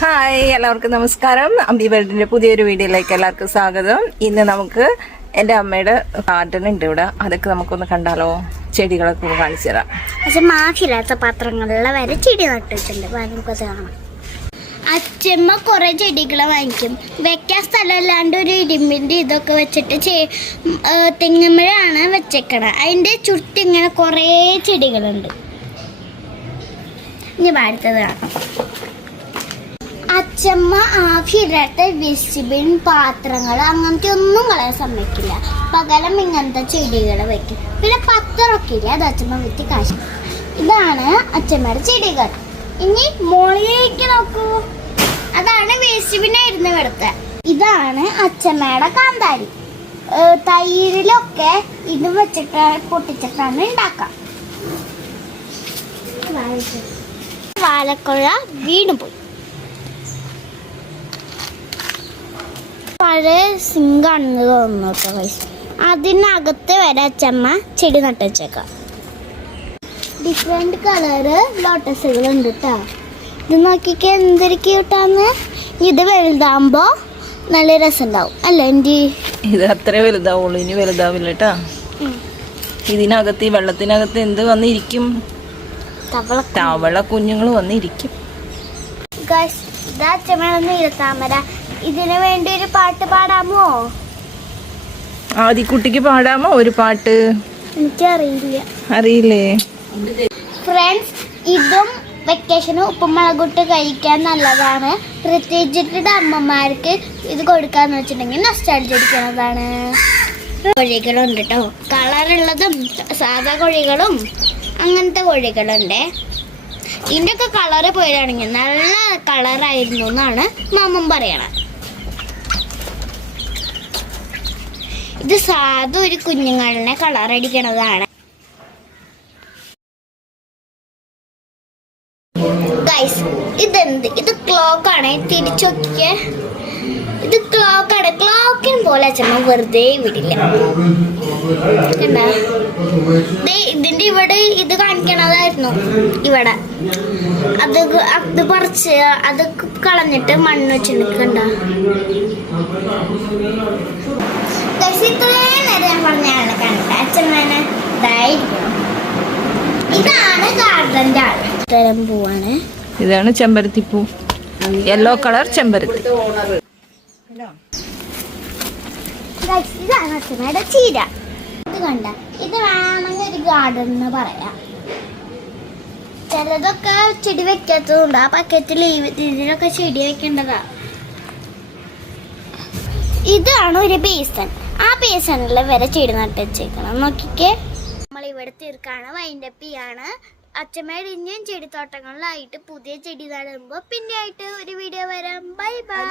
Hi, എല്ലാവർക്കും നമസ്കാരം. അമ്പി വേൾഡിന്റെ പുതിയൊരു വീഡിയോയിലേക്ക് എല്ലാവർക്കും സ്വാഗതം. ഇന്ന് നമുക്ക് എൻ്റെ അമ്മയുടെ ഗാർഡൻ ഉണ്ട് ഇവിടെ. അതൊക്കെ നമുക്കൊന്ന് കണ്ടാലോ? ചെടികളൊക്കെ ഒന്ന് കാണിച്ചു തരാം. പക്ഷെ മാഫില്ലാത്ത പാത്രങ്ങളിലുള്ള വരെ ചെടി നട്ടു വെച്ചിട്ടുണ്ട്. നമുക്കത് കാണാം. അച്ഛമ്മ കുറെ ചെടികൾ വാങ്ങിക്കും. വെക്കാൻ സ്ഥലമല്ലാണ്ട് ഒരു ഇരുമ്പിൻ്റെ ഇതൊക്കെ വെച്ചിട്ട് തെങ്ങുമ്പോഴാണ് വെച്ചേക്കണത്. അതിൻ്റെ ചുറ്റും ഇങ്ങനെ കുറേ ചെടികളുണ്ട്. ഇനി അടുത്തത് കാണാം. അച്ഛമ്മ ആഫിയിടാത്ത വേസ്റ്റ് ബിൻ, പാത്രങ്ങൾ അങ്ങനത്തെ ഒന്നും കളയാൻ സമ്മതിക്കില്ല. പകരം ഇങ്ങനത്തെ ചെടികൾ വെക്കും. പിന്നെ പത്രമൊക്കെ ഇല്ല, അത് അച്ഛമ്മ വെച്ച് കാശ്. ഇതാണ് അച്ഛമ്മയുടെ ചെടികൾ. ഇനി മോളിലേക്ക് നോക്കൂ, അതാണ് വേസ്റ്റ് ബിന്നായിരുന്നു ഇവിടുത്തെ. ഇതാണ് അച്ഛമ്മയുടെ കാന്താരി. തൈരിലൊക്കെ ഇത് വെച്ചിട്ട് പൊട്ടിച്ചിട്ടാണ് ഉണ്ടാക്കാം. വാഴക്കുഴ വീണ് പോയി. പഴയ സിങ്കാണെന്ന് തോന്നുന്നു കേട്ടോ ഗൈസ്. അതിനകത്ത് വരെ അച്ഛമ്മ ചെടി നട്ടുവച്ചേക്കാം. ഡിഫറെൻറ്റ് കളറ് ലോട്ടസുകൾ ഉണ്ട് കേട്ടോ. ഇത് നോക്കിക്ക് എന്തൊരു ക്യൂട്ടാന്ന്. ഇത് വലുതാകുമ്പോൾ നല്ല രസമുണ്ടാവും അല്ല എൻ്റെ? ഇത് അത്രേ വലുതാവുള്ളൂ, ഇനി വലുതാവില്ല കേട്ടാ. ഇതിനകത്ത്, ഈ വെള്ളത്തിനകത്ത് എന്ത് വന്നിരിക്കും? തവള കുഞ്ഞുങ്ങൾ വന്നിരിക്കും. ഗൈസ്, ഇത് അച്ഛമ്മയുടെ നീലത്താമര. ഇതിനു വേണ്ടി ഒരു പാട്ട് പാടാമോ? ആദിക്കുട്ടിക്ക് പാടാമോ ഒരു പാട്ട്? എനിക്കറിയില്ല. അറിയില്ലേ? ഫ്രണ്ട്സ്, ഇതും വെക്കേഷന് ഉപ്പുമുളകിട്ട് കഴിക്കാൻ നല്ലതാണ്. പ്രത്യേകിച്ചിട്ട് അമ്മമാർക്ക് ഇത് കൊടുക്കാന്ന് വെച്ചിട്ടുണ്ടെങ്കിൽ നൊസ്റ്റാൾജി അടിക്കുന്നതാണ്. കോഴികളുണ്ട് കേട്ടോ, കളറുള്ളതും സാധാ കോഴികളും അങ്ങനത്തെ കോഴികളുണ്ട്. ഇതിൻ്റെയൊക്കെ കളറ് പോയാണെങ്കിൽ നല്ല കളറായിരുന്നു എന്നാണ് മാമൻ പറയണത്. ഇത് സാധാ ഒരു കുഞ്ഞുങ്ങളിനെ കളറടിക്കണതാണ്. ഗൈസ്, ഇതെന്ത്? ഇത് ക്ലോക്കാണ്. തിരിച്ചു നോക്കിയേ, ഇത് ക്ലോക്കാണ്. ക്ലോക്കിന് പോലെ അച്ഛമ്മ വെറുതെ വിടില്ല. കണ്ടാ, ഇതിന്റെ ഇവിടെ ഇത് കാണിക്കണതായിരുന്നു. ഇവിടെ അത് പറിച്ച് അത് കളഞ്ഞിട്ട് മണ്ണ് വെച്ചിട്ടുണ്ട്. കണ്ട, ഇത്രയും നേരം ഞാൻ പറഞ്ഞാണ് കണ്ട അച്ഛമ്മേനെ ഇതായിരിക്കണം. ഇതാണ് ഗാർഡന്റെ ആൾ. പൂവാണ്. ഇതാണ് ചെമ്പരത്തിപ്പൂ, യെല്ലോ കളർ ചെമ്പരത്തി. ഇതാണ് അച്ഛമ്മയുടെ ചീര. ഇത് കണ്ട, ഇത് വേണമെങ്കിൽ ഒരു ഗാർഡൻ എന്ന് പറയാം. ചിലതൊക്കെ ചെടി വെക്കാത്തതുണ്ട്. ആ പക്കറ്റിൽ ഇതിലൊക്കെ ചെടി വെക്കേണ്ടതാ. ഇതാണ് ഒരു ബേസൺ. ആ ബേസണിൽ വരെ ചെടി നട്ട് വെച്ചേക്കണം. നോക്കിക്കേ, നമ്മൾ ഇവിടെ തീർക്കാണ്, വൈൻഡപ്പ് ചെയ്യാണ്. അച്ഛമ്മയുടെ ഇനിയും ചെടിത്തോട്ടങ്ങളിലായിട്ട് പുതിയ ചെടി നടുമ്പോൾ പിന്നെ ആയിട്ട് ഒരു വീഡിയോ വരാം. Bye bye.